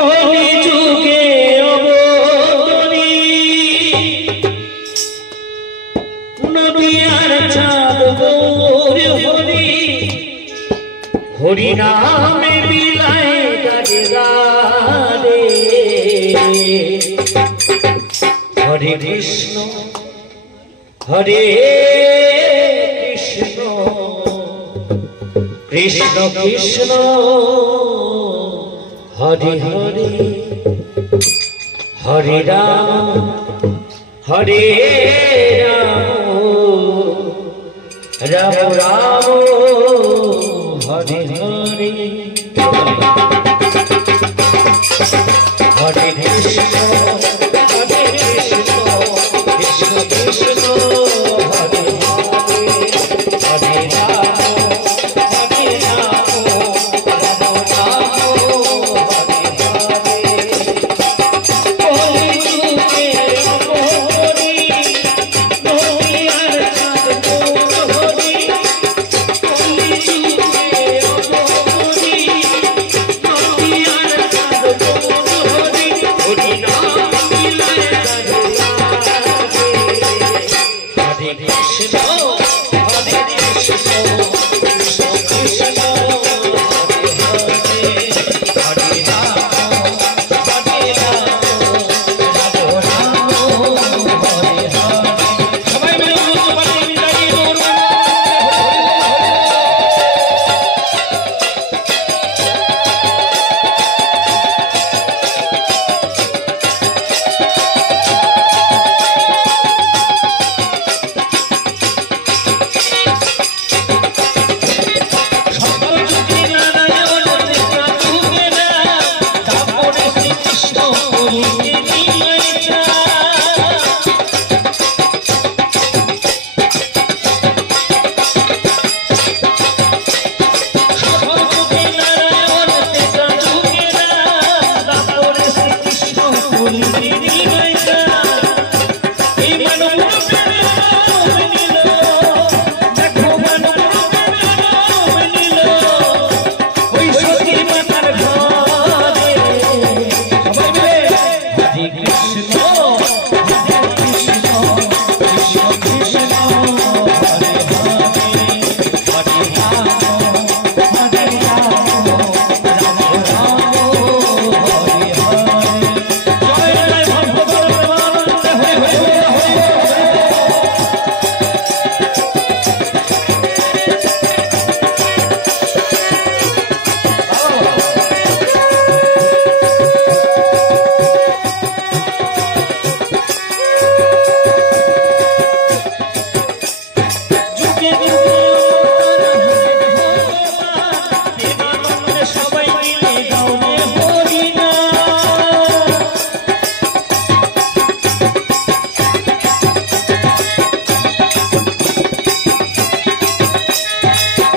কলি যুগে অবতরী নবী আর চাঁদ গৌর হরি হরি নামে বিলায় গারে গারে হরে কৃষ্ণ হরে কৃষ্ণ কৃষ্ণ কৃষ্ণ হরে হরে হরে রাম হরে রাম রাম রাম হরে হরে হরে কৃষ্ণ হরে কৃষ্ণ কৃষ্ণ কৃষ্ণ হরে হরে হরে রাম হরে রাম রাম রাম হরে হরে কলি যুগে অবতরী নবী আর চাঁদ গৌর হরি কলি যুগে অবতরী নবী আর চাঁদ গৌর হরি হরি নাম বিলায় গারে গারে হরে কৃষ্ণ হরে কৃষ্ণ কৃষ্ণ কৃষ্ণ হরে হরে হরে রাম হরে রাম রাম রাম হরে হরে সবাই মিলে বলতে পারি দাঁড়িয়ে বলুন সকল যুগে নারায়ণ দেখা যুগে না তারপরে শ্রীকৃষ্ণ কলিতে নিয়েছা সকল যুগে নারায়ণ দেখা যুগে না তারপরে শ্রীকৃষ্ণ কলিতে নিয়েছা এই মানব রূপে নাম নিল দেখো মানব রূপে নাম নিল ওই সতী মাতার ঘরে সবাই মিলে হরে কৃষ্ণ হরে কৃষ্ণ কৃষ্ণ কৃষ্ণ হরে হরে হরে রাম হরে রাম রাম রাম হরে হরে জয় জয় ভগবান প্রেমানন্দ হরে হরে হরে যুগে যুগে প্রেমানন্দে সবাই মিলে গাওনে হরি নাম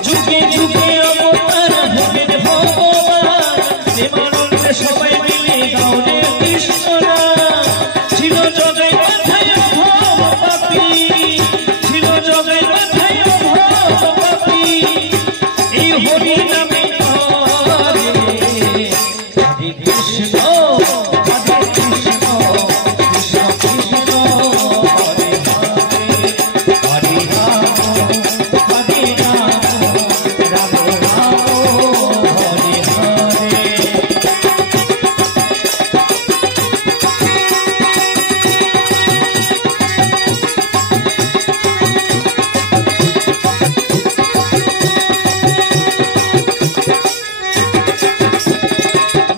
যুগে যুগে অবতার হবেন ভগবান প্রেমানন্দে সবাই মিলে গাওনে কৃষ্ণ নাম ছিল জগে মাথায় অভাব পাপী ছিল জগে মাথায় অভাব পাপী এই হরি নামে হরে হরে কৃষ্ণ হরে কৃষ্ণ কৃষ্ণ কৃষ্ণ হরে হরে হরে রাম হরে রাম রাম রাম হরে হরে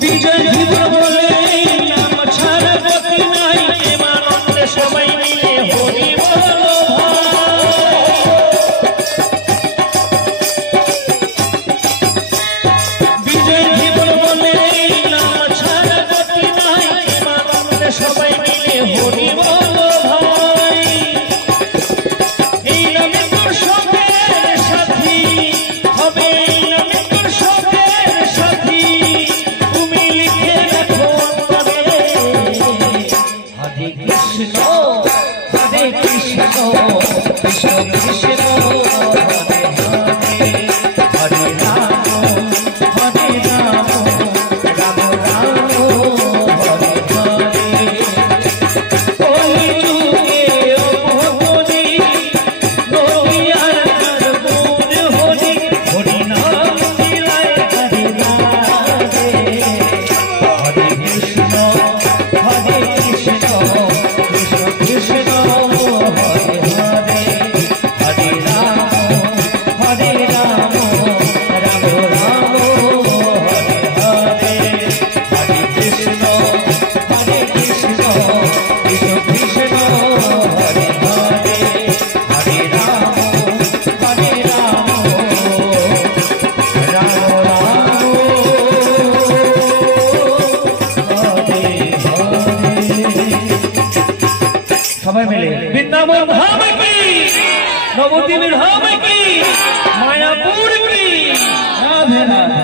বিজয় জীবন বলে নাম ছাড়া গতি নাই প্রেমানন্দে সবাই মিলে হরি বল ভাই বিজয় জীবন বলে নাম ছাড়া গতি নাই প্রেমানন্দে সবাই মিলে হরি বল ভাই এই নামে তোর সবের সাথী হবে এই নামে তোর সবের সাথী তুমি লিখে রাখো অন্তরে হরে কৃষ্ণ হরে কৃষ্ণ কৃষ্ণ কৃষ্ণ হরে হরে হরে রাম রাম রাম সবাই মিলে বৃন্দাবন ধাম কি, নবদ্বীপ ধাম কি, মায়াপুর কি। রাধে রাধে।